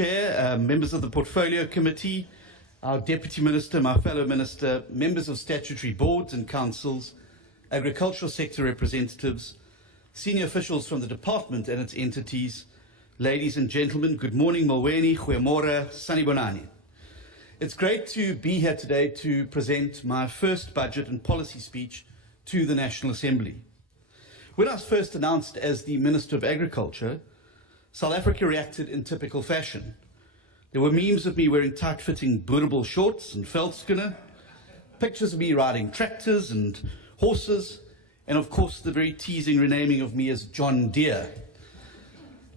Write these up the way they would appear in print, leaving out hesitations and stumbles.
Chair, members of the Portfolio Committee, our Deputy Minister, my fellow Minister, members of statutory boards and councils, agricultural sector representatives, senior officials from the department and its entities, ladies and gentlemen, good morning, Molweni, Goeiemorgen, Sanibonani. It's great to be here today to present my first budget and policy speech to the National Assembly. When I was first announced as the Minister of Agriculture, South Africa reacted in typical fashion. There were memes of me wearing tight-fitting boerable shorts and veldschoenen, pictures of me riding tractors and horses, and of course the very teasing renaming of me as John Deere.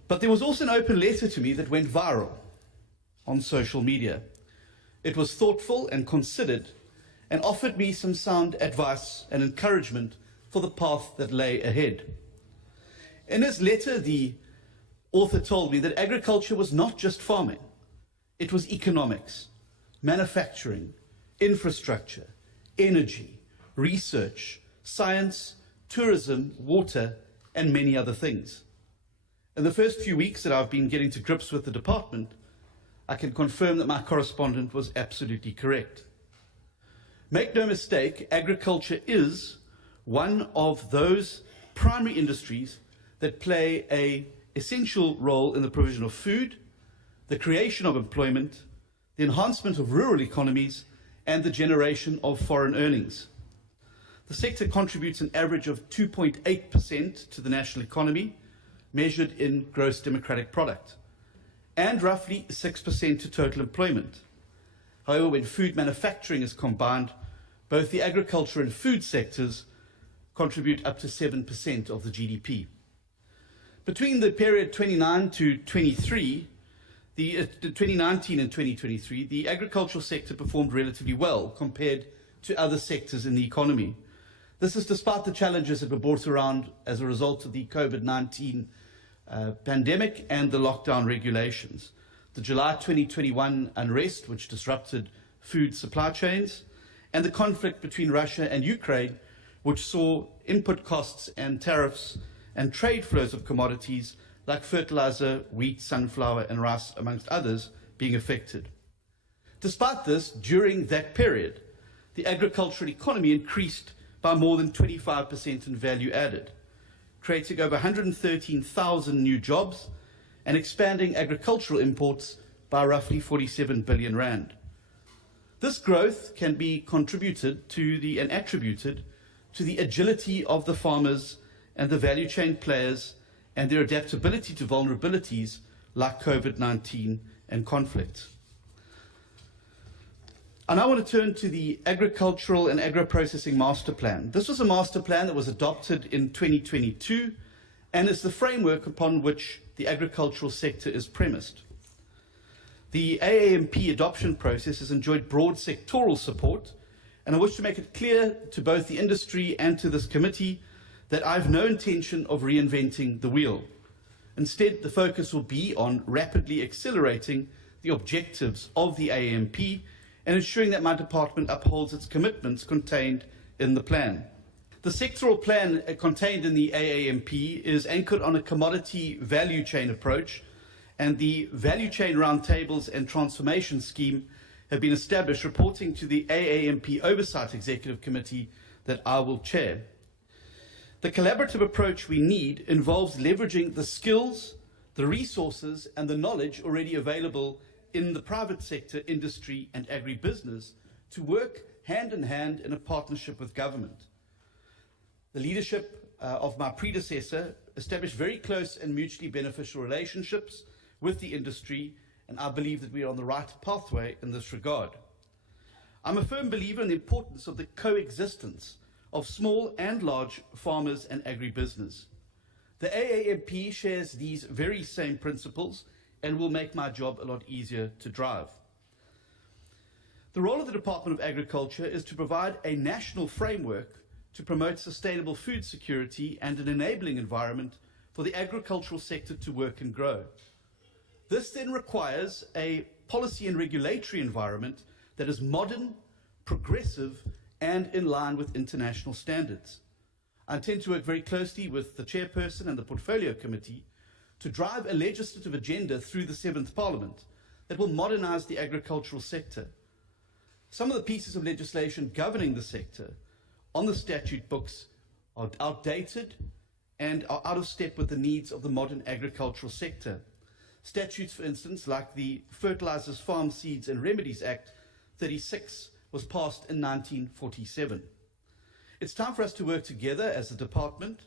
But there was also an open letter to me that went viral on social media. It was thoughtful and considered and offered me some sound advice and encouragement for the path that lay ahead. In his letter, the author told me that agriculture was not just farming. It was economics, manufacturing, infrastructure, energy, research, science, tourism, water, and many other things. In the first few weeks that I've been getting to grips with the department, I can confirm that my correspondent was absolutely correct. Make no mistake, agriculture is one of those primary industries that play an essential role in the provision of food, the creation of employment, the enhancement of rural economies, and the generation of foreign earnings. The sector contributes an average of 2.8% to the national economy, measured in gross democratic product, and roughly 6% to total employment. However, when food manufacturing is combined, both the agriculture and food sectors contribute up to 7% of the GDP. Between the period 2019 and 2023, the agricultural sector performed relatively well compared to other sectors in the economy. This is despite the challenges that were brought around as a result of the COVID-19 pandemic and the lockdown regulations. The July 2021 unrest, which disrupted food supply chains, and the conflict between Russia and Ukraine, which saw input costs and tariffs and trade flows of commodities like fertilizer, wheat, sunflower, and rice, amongst others, being affected. Despite this, during that period, the agricultural economy increased by more than 25% in value added, creating over 113,000 new jobs and expanding agricultural imports by roughly 47 billion rand. This growth can be attributed to the agility of the farmers and the value chain players and their adaptability to vulnerabilities like COVID-19 and conflict. I now want to turn to the Agricultural and Agro-Processing Master Plan. This was a master plan that was adopted in 2022 and is the framework upon which the agricultural sector is premised. The AAMP adoption process has enjoyed broad sectoral support, and I wish to make it clear to both the industry and to this committee that I have no intention of reinventing the wheel. Instead, the focus will be on rapidly accelerating the objectives of the AAMP and ensuring that my department upholds its commitments contained in the plan. The sectoral plan contained in the AAMP is anchored on a commodity value chain approach, and the value chain roundtables and transformation scheme have been established, reporting to the AAMP Oversight Executive Committee that I will chair. The collaborative approach we need involves leveraging the skills, the resources, and the knowledge already available in the private sector, industry, and agribusiness to work hand in hand in a partnership with government. The leadership of my predecessor established very close and mutually beneficial relationships with the industry, and I believe that we are on the right pathway in this regard. I'm a firm believer in the importance of the coexistence of small and large farmers and agribusiness. The AAMP shares these very same principles and will make my job a lot easier to drive. The role of the Department of Agriculture is to provide a national framework to promote sustainable food security and an enabling environment for the agricultural sector to work and grow. This then requires a policy and regulatory environment that is modern, progressive, and in line with international standards. I intend to work very closely with the Chairperson and the Portfolio Committee to drive a legislative agenda through the 7th Parliament that will modernize the agricultural sector. Some of the pieces of legislation governing the sector on the statute books are outdated and are out of step with the needs of the modern agricultural sector. Statutes, for instance, like the Fertilizers, Farm Seeds and Remedies Act 36 was passed in 1947. It's time for us to work together as a department,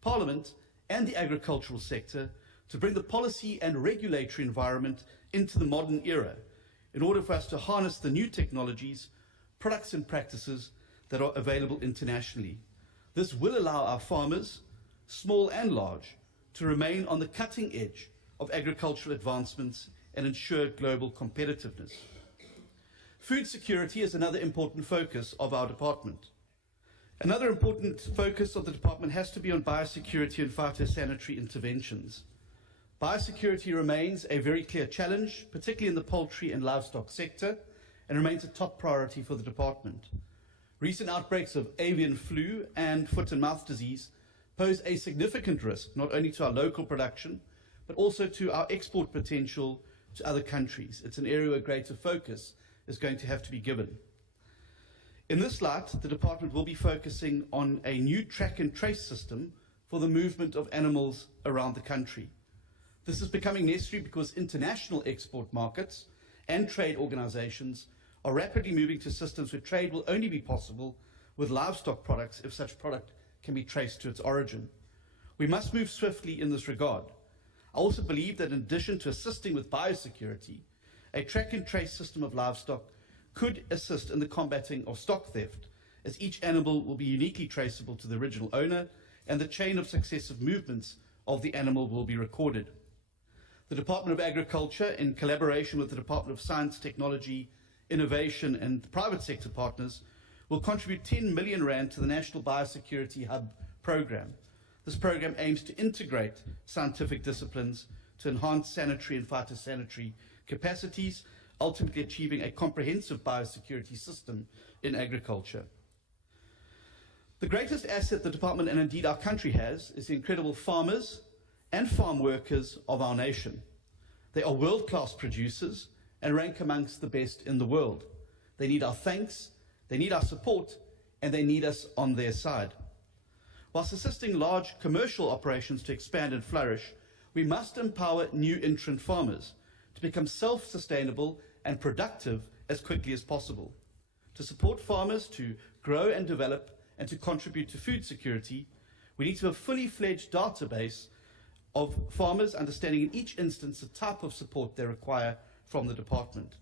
Parliament and the agricultural sector to bring the policy and regulatory environment into the modern era in order for us to harness the new technologies, products and practices that are available internationally. This will allow our farmers, small and large, to remain on the cutting edge of agricultural advancements and ensure global competitiveness. Food security is another important focus of our department. Another important focus of the department has to be on biosecurity and phytosanitary interventions. Biosecurity remains a very clear challenge, particularly in the poultry and livestock sector, and remains a top priority for the department. Recent outbreaks of avian flu and foot and mouth disease pose a significant risk, not only to our local production, but also to our export potential to other countries. It's an area where greater focus is going to have to be given. In this light, the department will be focusing on a new track and trace system for the movement of animals around the country. This is becoming necessary because international export markets and trade organizations are rapidly moving to systems where trade will only be possible with livestock products if such product can be traced to its origin. We must move swiftly in this regard. I also believe that in addition to assisting with biosecurity, a track and trace system of livestock could assist in the combating of stock theft, as each animal will be uniquely traceable to the original owner and the chain of successive movements of the animal will be recorded. The Department of Agriculture, in collaboration with the Department of Science, Technology, Innovation and private sector partners, will contribute 10 million rand to the National Biosecurity Hub program. This program aims to integrate scientific disciplines to enhance sanitary and phytosanitary capacities, ultimately achieving a comprehensive biosecurity system in agriculture. The greatest asset the department and indeed our country has is the incredible farmers and farm workers of our nation. They are world-class producers and rank amongst the best in the world. They need our thanks, they need our support, and they need us on their side. Whilst assisting large commercial operations to expand and flourish, we must empower new entrant farmers to become self-sustainable and productive as quickly as possible. To support farmers to grow and develop and to contribute to food security, we need to have a fully fledged database of farmers understanding in each instance the type of support they require from the department.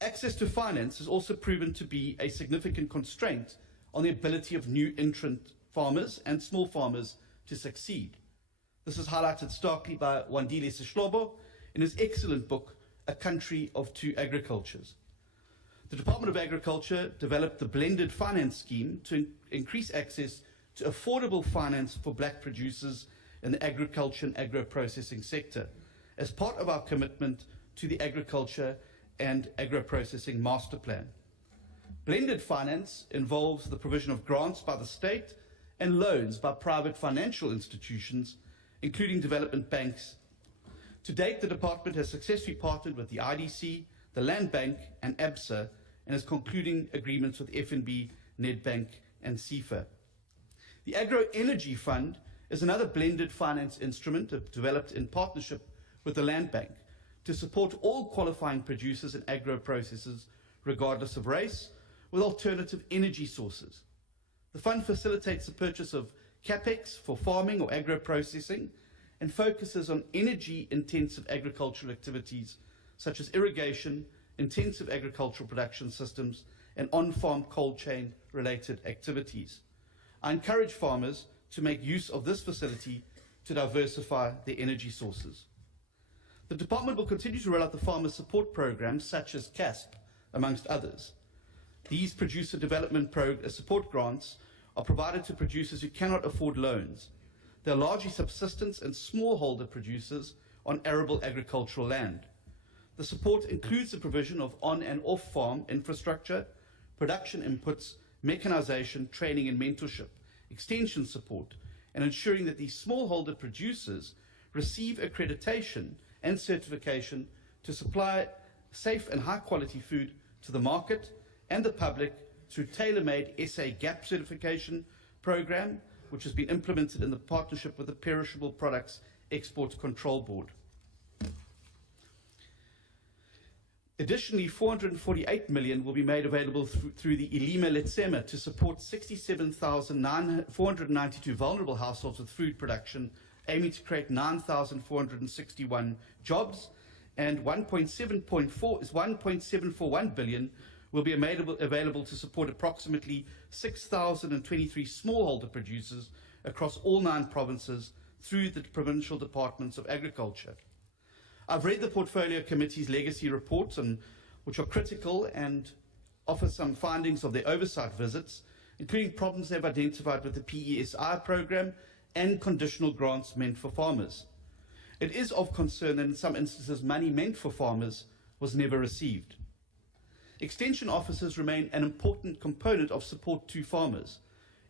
Access to finance has also proven to be a significant constraint on the ability of new entrant farmers and small farmers to succeed. This is highlighted starkly by Wandile Sihlobo in his excellent book, A Country of Two Agricultures. The Department of Agriculture developed the blended finance scheme to increase access to affordable finance for black producers in the agriculture and agro-processing sector as part of our commitment to the agriculture and agro-processing master plan. Blended finance involves the provision of grants by the state and loans by private financial institutions, including development banks. To date, the department has successfully partnered with the IDC, the Land Bank and ABSA, and is concluding agreements with FNB, Nedbank and CIFA. The Agro Energy Fund is another blended finance instrument developed in partnership with the Land Bank to support all qualifying producers and agro-processors, regardless of race, with alternative energy sources. The fund facilitates the purchase of capex for farming or agro-processing and focuses on energy-intensive agricultural activities such as irrigation, intensive agricultural production systems, and on-farm cold chain-related activities. I encourage farmers to make use of this facility to diversify their energy sources. The department will continue to roll out the farmer support programs such as CASP, amongst others. These producer development support grants are provided to producers who cannot afford loans. They are largely subsistence and smallholder producers on arable agricultural land. The support includes the provision of on and off farm infrastructure, production inputs, mechanization, training and mentorship, extension support, and ensuring that these smallholder producers receive accreditation and certification to supply safe and high-quality food to the market and the public through tailor-made SA GAP certification program, which has been implemented in the partnership with the Perishable Products Export Control Board. Additionally, 448 million will be made available through the Ilima Letsema to support 67,492 vulnerable households with food production, aiming to create 9,461 jobs, and 1.741 billion will be made available to support approximately 6,023 smallholder producers across all 9 provinces through the provincial departments of agriculture. I've read the Portfolio Committee's legacy reports, which are critical and offer some findings of their oversight visits, including problems they've identified with the PESI program and conditional grants meant for farmers. It is of concern that in some instances money meant for farmers was never received. Extension officers remain an important component of support to farmers,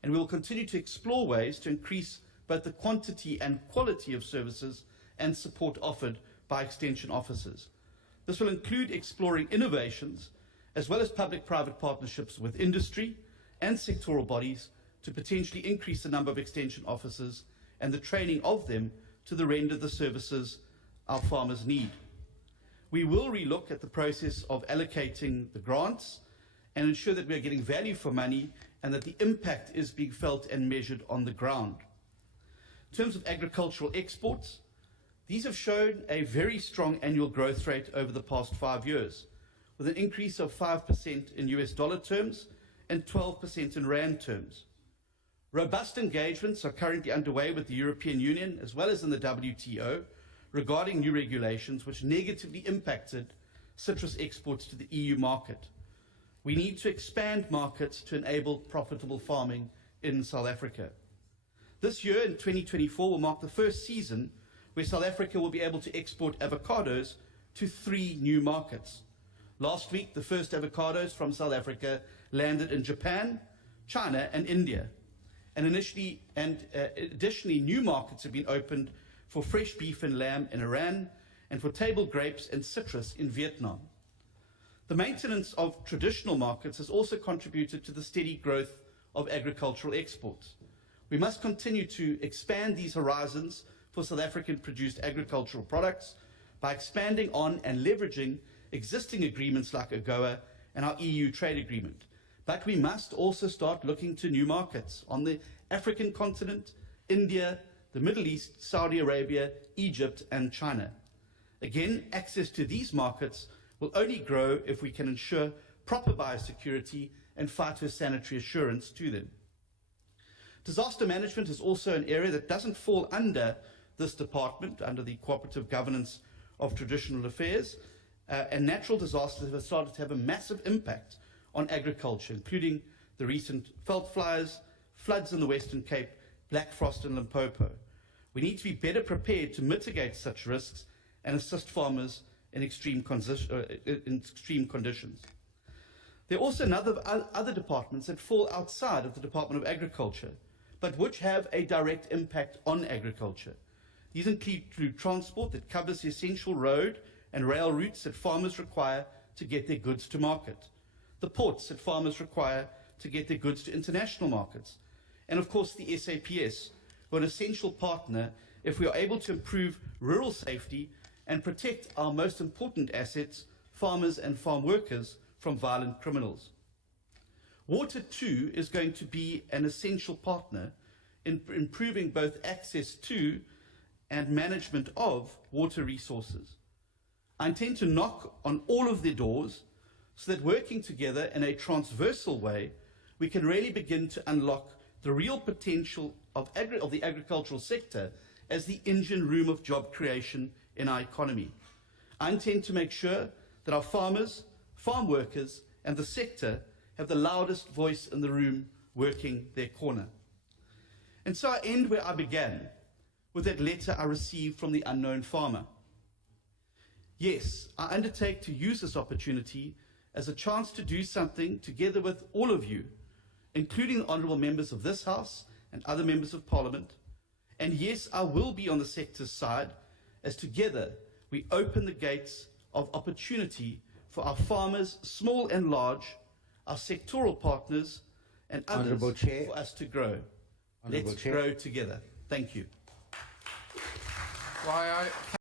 and we will continue to explore ways to increase both the quantity and quality of services and support offered by extension officers. This will include exploring innovations as well as public-private partnerships with industry and sectoral bodies to potentially increase the number of extension officers and the training of them to the render the services our farmers need. We will relook at the process of allocating the grants and ensure that we are getting value for money and that the impact is being felt and measured on the ground. In terms of agricultural exports, these have shown a very strong annual growth rate over the past 5 years, with an increase of 5% in US dollar terms and 12% in rand terms. Robust engagements are currently underway with the European Union as well as in the WTO regarding new regulations which negatively impacted citrus exports to the EU market. We need to expand markets to enable profitable farming in South Africa. This year, in 2024, will mark the first season where South Africa will be able to export avocados to 3 new markets. Last week, the first avocados from South Africa landed in Japan, China, and India. And additionally, new markets have been opened for fresh beef and lamb in Iran and for table grapes and citrus in Vietnam. The maintenance of traditional markets has also contributed to the steady growth of agricultural exports. We must continue to expand these horizons for South African-produced agricultural products by expanding on and leveraging existing agreements like AGOA and our EU trade agreement. But we must also start looking to new markets on the African continent, India, the Middle East, Saudi Arabia, Egypt, and China. Again, access to these markets will only grow if we can ensure proper biosecurity and phytosanitary assurance to them. Disaster management is also an area that doesn't fall under this department, under the cooperative governance of traditional affairs, and natural disasters have started to have a massive impact on agriculture, including the recent veld fires, floods in the Western Cape, black frost in Limpopo. We need to be better prepared to mitigate such risks and assist farmers in extreme conditions. There are also other departments that fall outside of the Department of Agriculture, but which have a direct impact on agriculture. These include transport that covers the essential road and rail routes that farmers require to get their goods to market, the ports that farmers require to get their goods to international markets, and of course the SAPS, who are an essential partner if we are able to improve rural safety and protect our most important assets, farmers and farm workers, from violent criminals. Water, too, is going to be an essential partner in improving both access to and management of water resources. I intend to knock on all of their doors so that working together in a transversal way, we can really begin to unlock the real potential of the agricultural sector as the engine room of job creation in our economy. I intend to make sure that our farmers, farm workers, and the sector have the loudest voice in the room working their corner. And so I end where I began, with that letter I received from the unknown farmer. Yes, I undertake to use this opportunity as a chance to do something together with all of you, including the honourable members of this House and other members of Parliament. And yes, I will be on the sector's side as together we open the gates of opportunity for our farmers, small and large, our sectoral partners, and others Honourable Chair. for us to grow. Honourable Let's Chair. grow together. Thank you. Why I